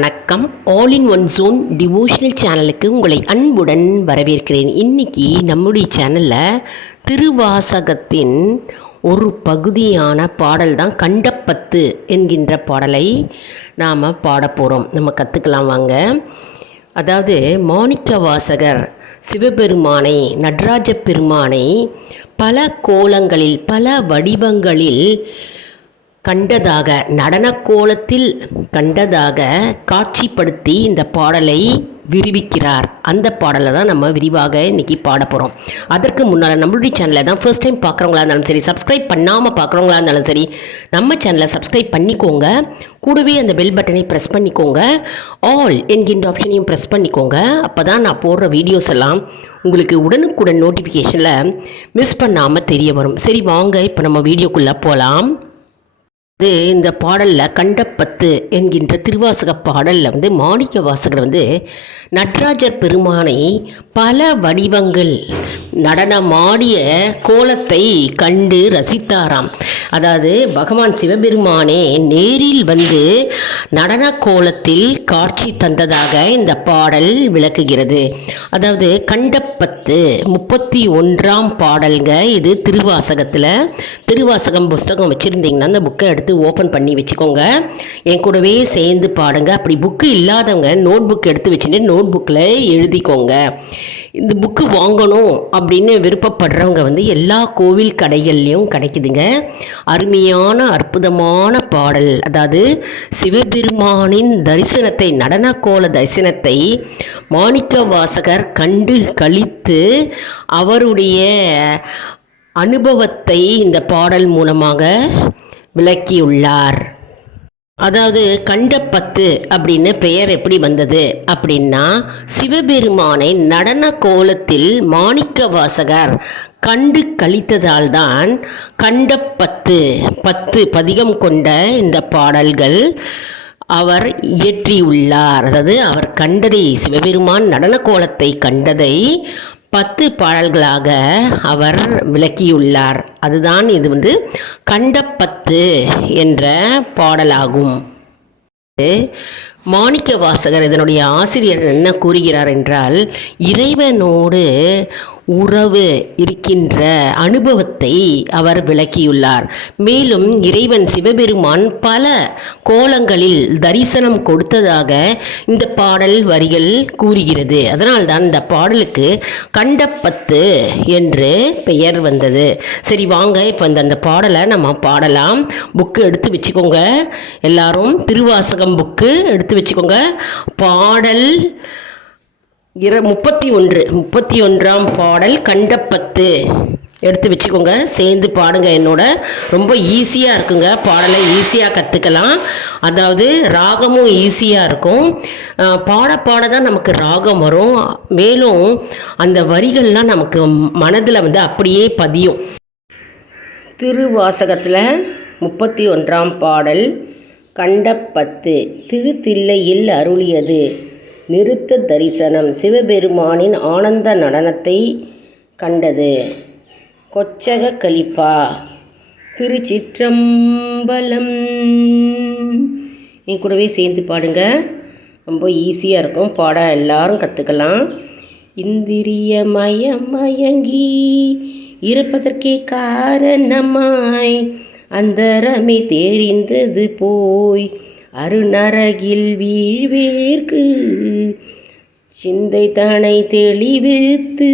வணக்கம். All in one zone devotional சேனலுக்கு உங்களை அன்புடன் வரவேற்கிறேன். இன்னைக்கு நம்முடைய சேனலில் திருவாசகத்தின் ஒரு பகுதியான பாடல் தான் கண்டப்பத்து என்கின்ற பாடலை நாம் பாட போகிறோம். நம்ம கற்றுக்கலாம் வாங்க. அதாவது மாணிக்க வாசகர் சிவபெருமானை, நடராஜ பெருமானை பல கோலங்களில் பல வடிவங்களில் கண்டதாக, நடன கோலத்தில் கண்டதாக காட்சிப்படுத்தி இந்த பாடலை விரிவிக்கிறார். அந்த பாடலை தான் நம்ம விரிவாக இன்றைக்கி பாட போகிறோம். அதற்கு முன்னால் நம்மளுடைய சேனலை தான் ஃபர்ஸ்ட் டைம் பார்க்குறவங்களா இருந்தாலும் சரி, சப்ஸ்கிரைப் பண்ணாமல் பார்க்குறவங்களா இருந்தாலும் சரி, நம்ம சேனலை சப்ஸ்கிரைப் பண்ணிக்கோங்க. கூடவே அந்த பெல் பட்டனை ப்ரெஸ் பண்ணிக்கோங்க. ஆல் என்கின்ற ஆப்ஷனையும் ப்ரெஸ் பண்ணிக்கோங்க. அப்போ தான் நான் போடுற வீடியோஸ் எல்லாம் உங்களுக்கு உடனுக்குடன் நோட்டிஃபிகேஷனில் மிஸ் பண்ணாமல் தெரிய வரும். சரி வாங்க, இப்போ நம்ம வீடியோக்குள்ளே போகலாம். இந்த பாடலில் கண்டப்பத்து என்கின்ற திருவாசக பாடலில் மாணிக்க வாசகர் நடராஜர் பெருமானை பல வடிவங்கள் நடனமாடிய கோலத்தை கண்டு ரசித்தாராம். அதாவது பகவான் சிவபெருமானே நேரில் நடன கோலத்தில் காட்சி தந்ததாக இந்த பாடல் விளக்குகிறது. அதாவது கண்டப்பத்து 31ஆம் பாடல்ங்க. இது திருவாசகம் புஸ்தகம் வச்சுருந்தீங்கன்னா அந்த புக்கை எடுத்து ஓப்பன் பண்ணி வச்சுக்கோங்க. என் கூடவே சேர்ந்து பாடுங்க. அப்படி புக்கு இல்லாதவங்க நோட் புக் எடுத்து வச்சுட்டு நோட் புக்கில் எழுதிக்கோங்க. இந்த புக்கு வாங்கணும் அப்படின்னு விருப்பப்படுறவங்க எல்லா கோவில் கடைகள்லையும் கிடைக்குதுங்க. அருமையான அற்புதமான பாடல். அதாவது சிவபெருமானின் தரிசனத்தை, நடன கோல தரிசனத்தை மாணிக்க வாசகர் கண்டு களித்து அவருடைய அனுபவத்தை இந்த பாடல் மூலமாக விளக்கியுள்ளார். அதாவது கண்டப்பத்து அப்படின்னு பெயர் எப்படி வந்தது அப்படின்னா, சிவபெருமானை நடன கோலத்தில் மாணிக்க வாசகர் கண்டு கழித்ததால் தான் கண்டப்பத்து 10 பதிகம் கொண்ட இந்த பாடல்கள் அவர் இயற்றியுள்ளார். அதாவது அவர் கண்டதை, சிவபெருமான் நடன கோலத்தை கண்டதை 10 பாடல்களாக அவர் விளக்கியுள்ளார். அதுதான் இது கண்டப்பத்து என்ற பாடலாகும். மாணிக்க வாசகர் இதனுடைய ஆசிரியர் என்ன கூறுகிறார் என்றால், இறைவனோடு உறவு இருக்கின்ற அனுபவத்தை அவர் விளக்கியுள்ளார். மேலும் இறைவன் சிவபெருமான் பல கோலங்களில் தரிசனம் கொடுத்ததாக இந்த பாடல் வரிகள் கூறுகிறது. அதனால்தான் இந்த பாடலுக்கு கண்டப்பத்து என்று பெயர் வந்தது. சரி வாங்க, இப்போ அந்த பாடலை நம்ம பாடலாம். புக்கு எடுத்து வச்சுக்கோங்க. எல்லாரும் திருவாசகம் புக்கு எடுத்து வச்சுக்கோங்க. பாடல் 31ஆம் பாடல் கண்டப்பத்து எடுத்து வச்சுக்கோங்க. சேர்ந்து பாடுங்க என்னோட. ரொம்ப ஈஸியாக இருக்குங்க. பாடலை ஈஸியாக கற்றுக்கலாம். அதாவது ராகமும் ஈஸியாக இருக்கும். பாட தான் நமக்கு ராகம் வரும். மேலும் அந்த வரிகள்லாம் நமக்கு மனதில் அப்படியே பதியும். திருவாசகத்தில் 31ஆம் பாடல் கண்டப்பத்து. திருத்தில்லையில் அருளியது நிறுத்த தரிசனம். சிவபெருமானின் ஆனந்த நடனத்தை கண்டது. கொச்சக கலிப்பா. திருச்சிற்றம்பலம். என் கூடவே சேர்ந்து பாடுங்க. ரொம்ப ஈஸியாக இருக்கும். பாட எல்லாரும் கற்றுக்கலாம். இந்திரிய மயங்கி இருப்பதற்கே காரணமாய் அந்தரமே தெரிந்தது போய் அருநரகில் வீழ்வேற்கு சிந்தை தனை தெளிவித்து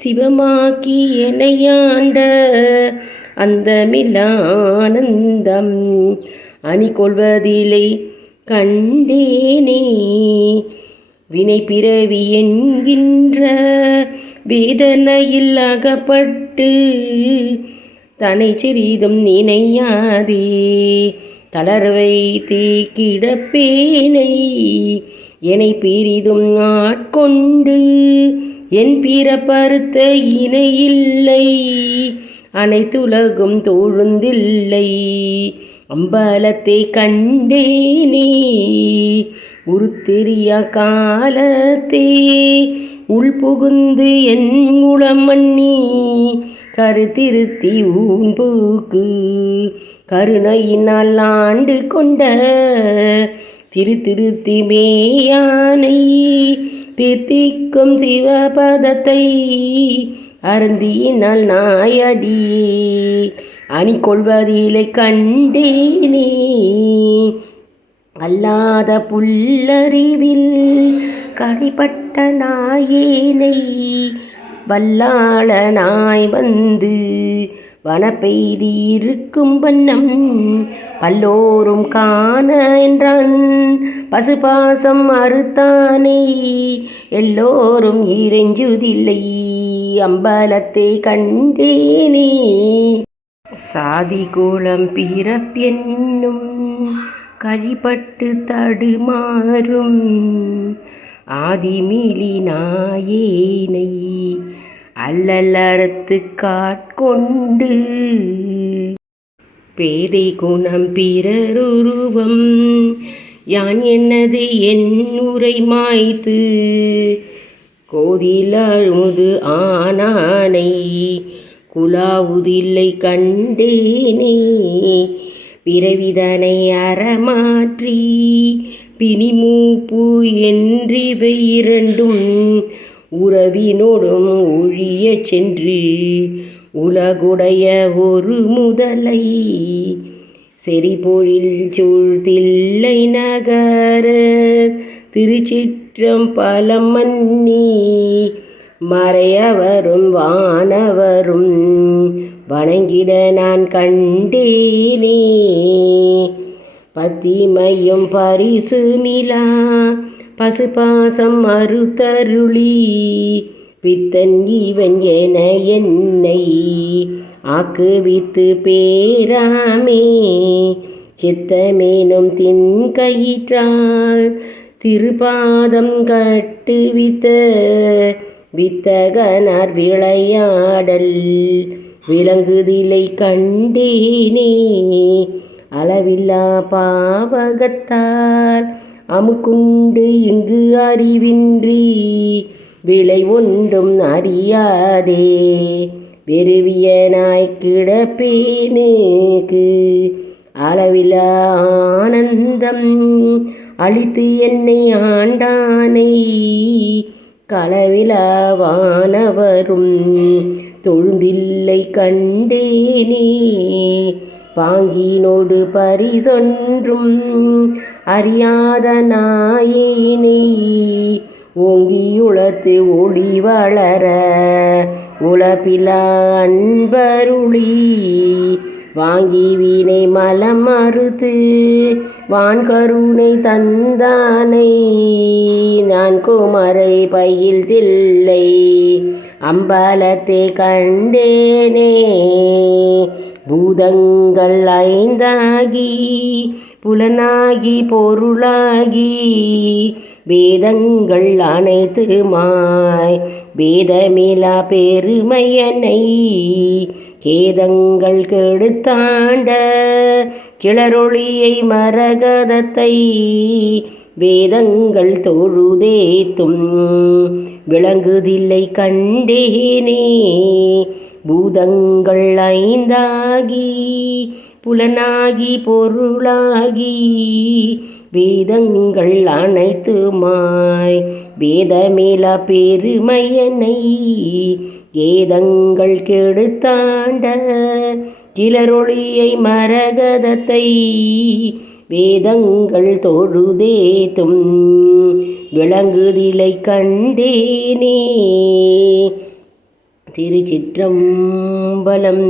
சிவமாக்கி எனையாண்ட அந்தமில்லானந்தம் அணிகொள்வதிலை கண்டேனே. வினை பிறவி என்கின்ற வேதனையில் அகப்பட்டு தனை சிறிதும் நினையாதே தளர்வை தீக்கிடப்பேனை என்னை பெரிதும் ஆட்கொண்டு என் பிறப்பறுத்த இணையில்லை அனைத்துலகும் தோழுந்தில்லை அம்பலத்தை கண்டேனே உருத்தெரிய காலத்தே உள்புகுந்து என் உளமண்ணி கருத்திருத்தி ஊன்பூக்கு கருணையினால் ஆண்டு கொண்ட திருத்தி மேயானை தித்திக்கும் சிவபதத்தை அருந்தினால் நாயடியே அணி கொள்வதிலை கண்டேனே. அல்லாத புல்லறிவில் கடைப்பட்ட நாயேனை வல்லாளனாய் வந்து வனப்பெய்தி இருக்கும் வண்ணம் பல்லோரும் காண என்றான் பசுபாசம் அறுத்தானே. எல்லோரும் இறைஞ்சுதில்லை அம்பலத்தை கண்டேனே. சாதி கோலம் பிறப்பென்னும் கழிபட்டு தடுமாறும் ஆதிமிலி நாயேனை அல்லலறுத்து காட்கொண்டு பேதை குணம் பிறருருவம் யான் என்னது என் உரை மாய்த்து கோதிலமுது ஆனானை குலாவுதில்லை கண்டேனே. பிறவிதனை அறமாற்றி பிணிமூப்பு என்றிவை இரண்டும் உறவினோடும் ஒழிய சென்று உலகுடைய ஒரு முதலை செறிபொழில் சூழ்தில்லை நகர திருச்சிற்றம்பலம் மன்னி மறையவரும் வானவரும் வணங்கிட நான் கண்டேனே. பத்திமையும் பரிசுமிலா பசுபாசம் அறுத்தருளி பித்தன் இவன் என என்னை ஆக்குவித்து பேராமே சித்தமேனும் தின் கயிற்றால் திருபாதம் கட்டுவித்த வித்தகனார் விளையாடல் விளங்குதிலை கண்டேனே. அளவில்லா பாவகத்தால் அமுக்குண்டு இங்கு அறிவின்றி விலை ஒன்றும் அறியாதே வெறுவியனாய் கிடப்பேனுக்கு அளவிலா ஆனந்தம் அளித்து என்னை ஆண்டானை களவிலா வானவரும் தொழுந்தில்லை கண்டேனே. பாங்கினோடு பரிசொன்றும் அறியாத நாயேனை ஓங்கியுளத்து ஒளி வளர உலப்பிலா அன்பருளி வாங்கி வீணை மலம் மறுத்து வான்கருணை தந்தானை நான் குமரை பயில் தில்லை அம்பலத்தை கண்டேனே. பூதங்கள் ஐந்தாகி புலனாகி பொருளாகி வேதங்கள் அனைத்துமாய் வேதமிலா பெருமையனை கேதங்கள் கெடுத்தாண்ட கிளரொளியை மரகதத்தை வேதங்கள் தொழுதேத்தும் விளங்குதில்லை கண்டேனே. பூதங்கள் ஐந்தாகி புலனாகி பொருளாகி வேதங்கள் அனைத்துமாய் வேதமேலா பெருமையனை ஏதங்கள் கெடுத்தாண்ட கிளரொளியை மரகதத்தை வேதங்கள் தொழுதேத்தும் விளங்குதிலை கண்டேனே. திருச்சிற்றம்பலம்.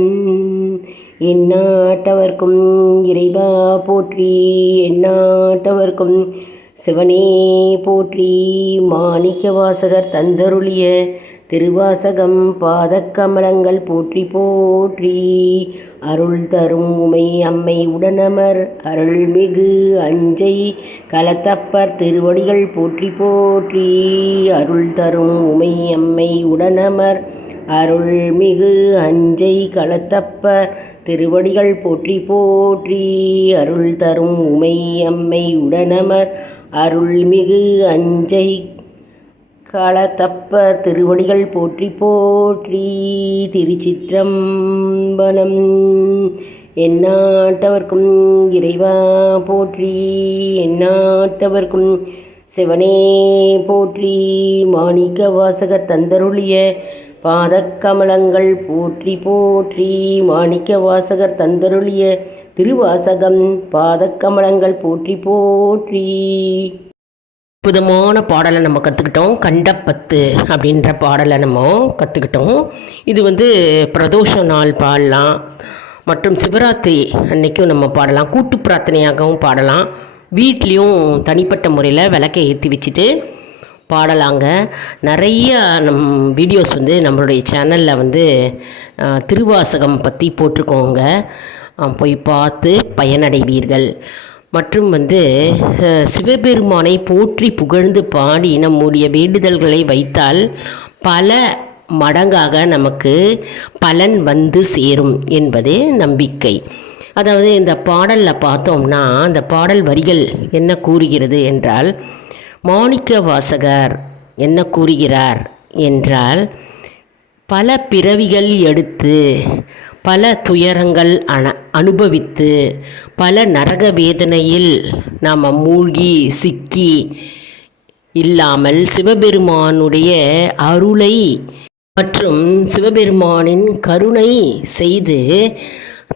எந்நாட்டவர்க்கும் இறைவா போற்றி, எந்நாட்டவர்க்கும் சிவனே போற்றி. மாணிக்க வாசகர் தந்தருளிய திருவாசகம் பாதக்கமலங்கள் போற்றி போற்றி. அருள் தரும் உமை அம்மை உடனமர் அருள்மிகு அஞ்சை கலத்தப்பர் திருவடிகள் போற்றி போற்றி. அருள் தரும் உமை அம்மை உடனமர் அருள்மிகு அஞ்சை கலத்தப்பர் திருவடிகள் போற்றி போற்றி. அருள் தரும் உமை அம்மை உடனமர் அருள்மிகு அஞ்சை களத்தப்பர் திருவடிகள் போற்றி போற்றி. திருச்சிற்றம்பலம். எந்நாட்டவர்க்கும் இறைவா போற்றி, எந்நாட்டவர்க்கும் சிவனே போற்றி. மாணிக்க வாசகர் தந்தருளிய பாதக்கமலங்கள் போற்றி போற்றி. மாணிக்க வாசகர் தந்தருளிய திருவாசகம் பாதக்கமலங்கள் போற்றி போற்றி. அற்புதமான பாடலை நம்ம கற்றுக்கிட்டோம். கண்டப்பத்து அப்படின்ற பாடலை நம்ம கற்றுக்கிட்டோம். இது பிரதோஷ நாள் பாடலாம், மற்றும் சிவராத்திரி அன்னைக்கும் நம்ம பாடலாம், கூட்டு பிரார்த்தனையாகவும் பாடலாம், வீட்லேயும் தனிப்பட்ட முறையில் விளக்கை ஏற்றி வச்சுட்டு பாடலாங்க. நிறைய வீடியோஸ் நம்மளுடைய சேனலில் திருவாசகம் பற்றி போட்டிருக்கோங்க, போய் பார்த்து பயனடைவீர்கள். மற்றும் சிவபெருமானை போற்றி புகழ்ந்து பாடி நம்முடைய வேண்டுதல்களை வைத்தால் பல மடங்காக நமக்கு பலன் சேரும் என்பது நம்பிக்கை. அதாவது இந்த பாடலில் பார்த்தோம்னா, அந்த பாடல் வரிகள் என்ன கூறுகிறது என்றால், மாணிக்க வாசகர் என்ன கூறுகிறார் என்றால், பல பிறவிகள் எடுத்து பல துயரங்கள் அனுபவித்து பல நரக வேதனையில் நாம் மூழ்கி சிக்கி இல்லாமல் சிவபெருமானுடைய அருளை மற்றும் சிவபெருமானின் கருணை செய்து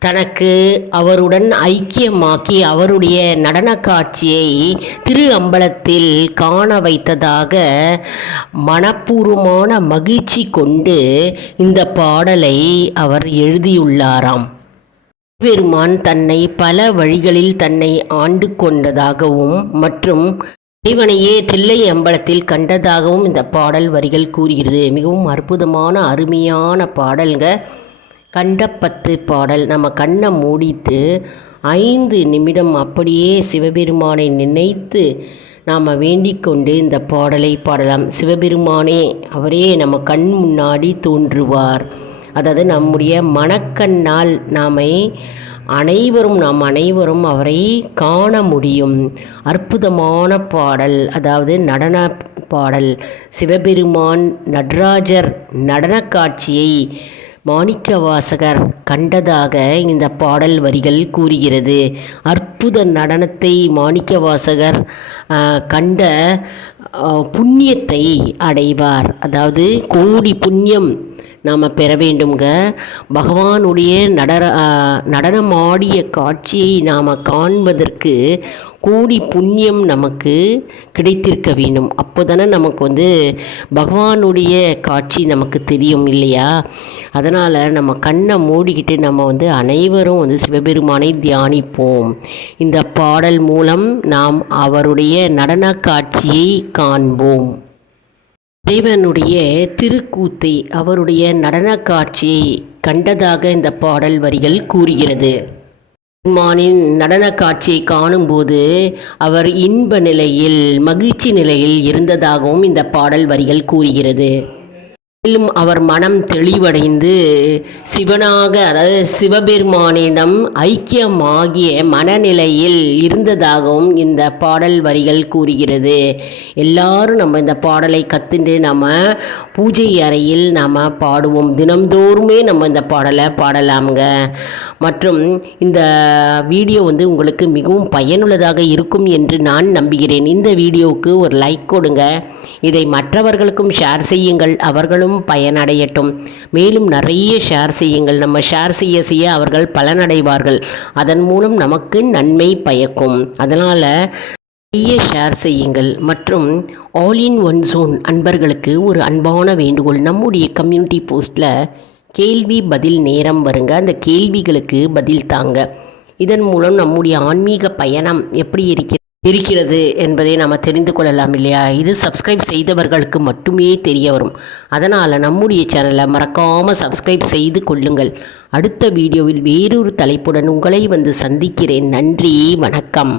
தனக்கு அவருடன் ஐக்கியமாக்கி அவருடைய நடன காட்சியை திரு அம்பலத்தில் காண வைத்ததாக மனப்பூர்வமான மகிழ்ச்சி கொண்டு இந்த பாடலை அவர் எழுதியுள்ளாராம். பெருமான் தன்னை பல வழிகளில் தன்னை ஆண்டு கொண்டதாகவும் மற்றும் இறைவனையே தில்லை அம்பலத்தில் கண்டதாகவும் இந்த பாடல் வரிகள் கூறுகிறது. மிகவும் அற்புதமான அருமையான பாடல்க கண்டப்பத்து பாடல். நம்ம கண்ணை மூடித்து 5 நிமிடம் அப்படியே சிவபெருமானை நினைத்து நாம் வேண்டிக் கொண்டு இந்த பாடலை பாடலாம். சிவபெருமானே அவரே நம்ம கண் முன்னாடி தோன்றுவார். அதாவது நம்முடைய மனக்கண்ணால் நாம் அனைவரும் அவரை காண முடியும். அற்புதமான பாடல், அதாவது நடன பாடல். சிவபெருமான் நடராஜர் நடன காட்சியை மாணிக்க வாசகர் கண்டதாக இந்த பாடல் வரிகள் கூறுகிறது. அற்புத நடனத்தை மாணிக்க வாசகர் கண்ட புண்ணியத்தை அடைவார். அதாவது கோடி புண்ணியம் நாம் பெற வேண்டுங்க. பகவானுடைய நடனமாடிய காட்சியை நாம் காண்பதற்கு கோடி புண்ணியம் நமக்கு கிடைத்திருக்க வேண்டும். அப்போ தானே நமக்கு பகவானுடைய காட்சி நமக்கு தெரியும் இல்லையா? அதனால் நம்ம கண்ணை மூடிக்கிட்டு நம்ம அனைவரும் சிவபெருமானை தியானிப்போம். இந்த பாடல் மூலம் நாம் அவருடைய நடன காட்சியை காண்போம். இறைவனுடைய திருக்கூத்தை, அவருடைய நடன காட்சியை கண்டதாக இந்த பாடல் வரிகள் கூறுகிறது. பெருமானின் நடன காட்சியை காணும்போது அவர் இன்ப நிலையில் மகிழ்ச்சி நிலையில் இருந்ததாகவும் இந்த பாடல் வரிகள் கூறுகிறது. மேலும் அவர் மனம் தெளிவடைந்து சிவனாக, அதாவது சிவபெருமானிடம் ஐக்கியமாகிய மனநிலையில் இருந்ததாகவும் இந்த பாடல் வரிகள் கூறுகிறது. எல்லாரும் நம்ம இந்த பாடலை கற்றுண்டு நம்ம பூஜை அறையில் நாம் பாடுவோம். தினம்தோறுமே நம்ம இந்த பாடலை பாடலாமுங்க. மற்றும் இந்த வீடியோ உங்களுக்கு மிகவும் பயனுள்ளதாக இருக்கும் என்று நான் நம்புகிறேன். இந்த வீடியோவுக்கு ஒரு லைக் கொடுங்க. இதை மற்றவர்களுக்கும் ஷேர் செய்யுங்கள், அவர்களும் பயனடையட்டும். மேலும் நிறைய ஷேர் செய்யுங்கள். நம்ம ஷேர் செய்ய செய்ய அவர்கள் பலனடைவார்கள். அதன் மூலம் நமக்கு நன்மை பயக்கும். அதனால் நிறைய ஷேர் செய்யுங்கள். மற்றும் ஆல் இன் ஒன் ஜோன் அன்பர்களுக்கு ஒரு அன்பான வேண்டுகோள். நம்முடைய கம்யூனிட்டி போஸ்ட்டில் கேள்வி பதில் நேரம் வருங்க. அந்த கேள்விகளுக்கு பதில் தாங்க. இதன் மூலம் நம்முடைய ஆன்மீக பயணம் எப்படி இருக்கிறது என்பதை நாம் தெரிந்து கொள்ளலாம் இல்லையா? இது சப்ஸ்கிரைப் செய்தவர்களுக்கு மட்டுமே தெரிய வரும். அதனால் நம்முடைய சேனலை மறக்காமல் சப்ஸ்கிரைப் செய்து கொள்ளுங்கள். அடுத்த வீடியோவில் வேறொரு தலைப்புடன் உங்களை சந்திக்கிறேன். நன்றி, வணக்கம்.